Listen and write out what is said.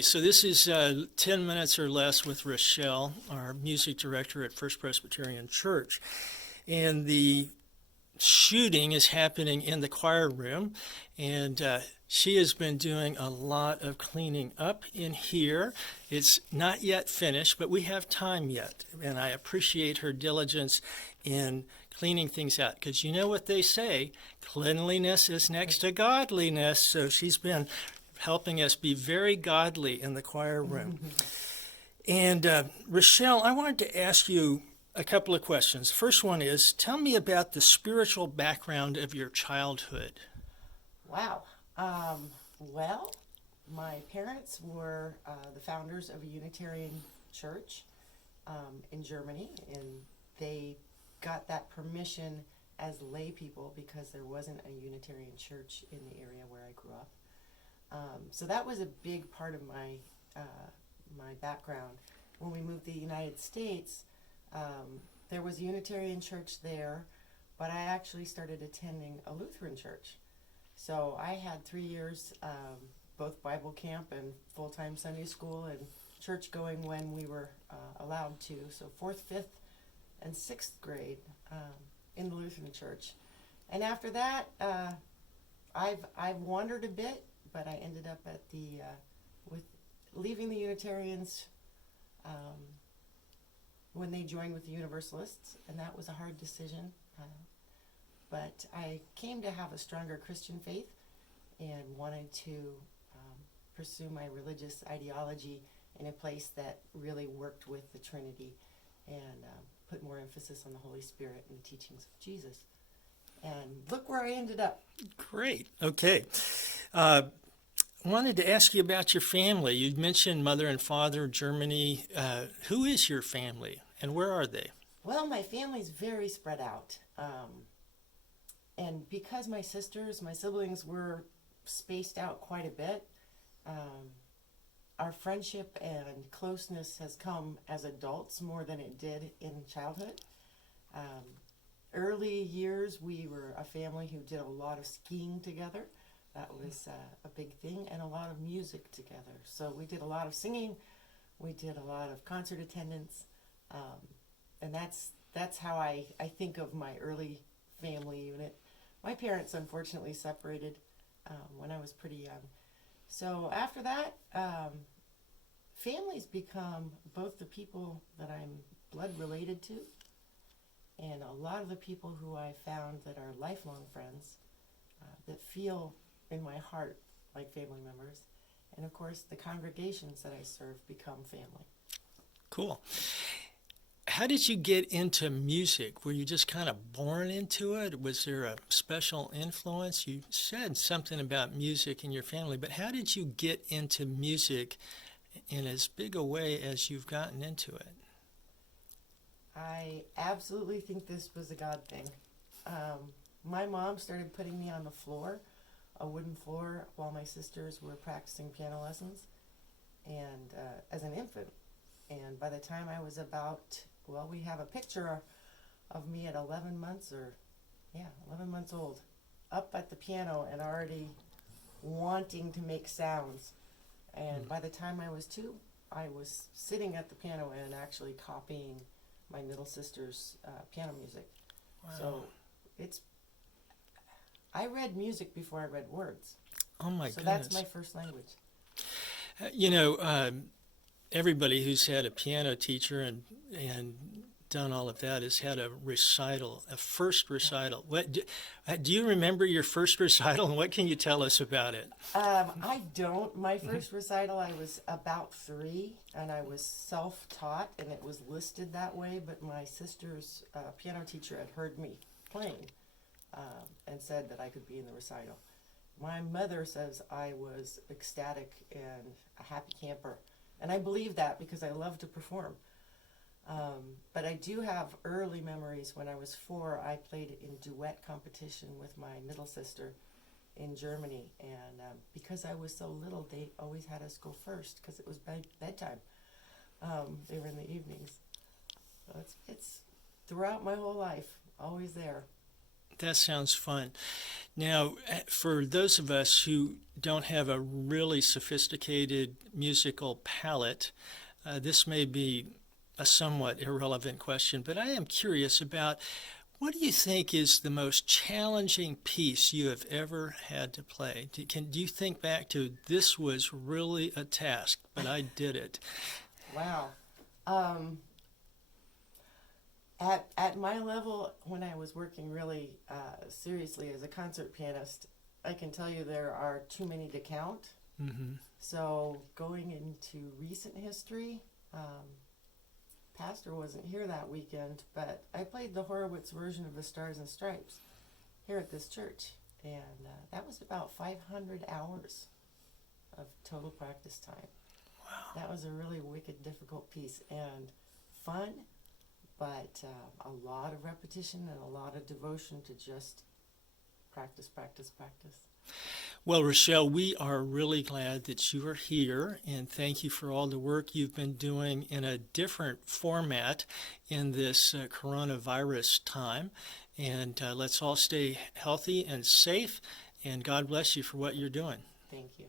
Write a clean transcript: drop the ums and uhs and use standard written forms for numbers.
So this is 10 minutes or less with Rochelle, our music director at First Presbyterian Church. And the shooting is happening in the choir room, and she has been doing a lot of cleaning up in here. It's not yet finished, but we have time yet, and I appreciate her diligence in cleaning things out, because you know what they say, cleanliness is next to godliness. So she's been helping us be very godly in the choir room. And Rochelle, I wanted to ask you a couple of questions. First one is, tell me about the spiritual background of your childhood. Wow. Well, my parents were the founders of a Unitarian church in Germany, and they got that permission as lay people because there wasn't a Unitarian church in the area where I grew up. So that was a big part of my background. When we moved to the United States, there was a Unitarian church there, but I actually started attending a Lutheran church. So I had 3 years, both Bible camp and full-time Sunday school and church going when we were allowed to. So 4th, 5th, and 6th grade in the Lutheran church. And after that, I've wandered a bit, but I ended up at with leaving the Unitarians when they joined with the Universalists, and that was a hard decision. But I came to have a stronger Christian faith and wanted to pursue my religious ideology in a place that really worked with the Trinity and put more emphasis on the Holy Spirit and the teachings of Jesus. And look where I ended up. Great. Okay. Wanted to ask you about your family. You mentioned mother and father, Germany. Who is your family, and where are they? Well, my family's very spread out. And because my siblings were spaced out quite a bit, our friendship and closeness has come as adults more than it did in childhood. Early years, we were a family who did a lot of skiing together. That was a big thing, and a lot of music together. So we did a lot of singing, we did a lot of concert attendance, and that's how I think of my early family unit. My parents unfortunately separated when I was pretty young. So after that, families become both the people that I'm blood related to and a lot of the people who I found that are lifelong friends that feel in my heart like family members. And of course, the congregations that I serve become family. Cool. How did you get into music? Were you just kind of born into it? Was there a special influence? You said something about music in your family, but how did you get into music in as big a way as you've gotten into it? I absolutely think this was a God thing. My mom started putting me on the floor, a wooden floor, while my sisters were practicing piano lessons, and as an infant. And by the time I was about, we have a picture of me at 11 months old, up at the piano and already wanting to make sounds. And by the time I was 2, I was sitting at the piano and actually copying my middle sister's piano music. Wow. So I read music before I read words. Oh my So goodness. that's my first language. Everybody who's had a piano teacher and done all of that has had a recital, a first recital. Do you remember your first recital, and what can you tell us about it? I don't. My first recital, I was about 3, and I was self-taught, and it was listed that way, but my sister's piano teacher had heard me playing and said that I could be in the recital. My mother says I was ecstatic and a happy camper, and I believe that because I love to perform. But I do have early memories. When I was 4, I played in duet competition with my middle sister in Germany, and because I was so little, they always had us go first because it was bedtime. They were in the evenings. So it's throughout my whole life, always there. That sounds fun. Now, for those of us who don't have a really sophisticated musical palette, this may be a somewhat irrelevant question, but I am curious about what do you think is the most challenging piece you have ever had to play? Do you think back to this was really a task, but I did it? Wow. At my level, when I was working really seriously as a concert pianist, I can tell you there are too many to count. Mm-hmm. So going into recent history, Pastor wasn't here that weekend, but I played the Horowitz version of the Stars and Stripes here at this church, and that was about 500 hours of total practice time. Wow. That was a really wicked, difficult piece, and fun, but a lot of repetition and a lot of devotion to just practice, practice, practice. Well, Rochelle, we are really glad that you are here, and thank you for all the work you've been doing in a different format in this coronavirus time. And let's all stay healthy and safe, and God bless you for what you're doing. Thank you.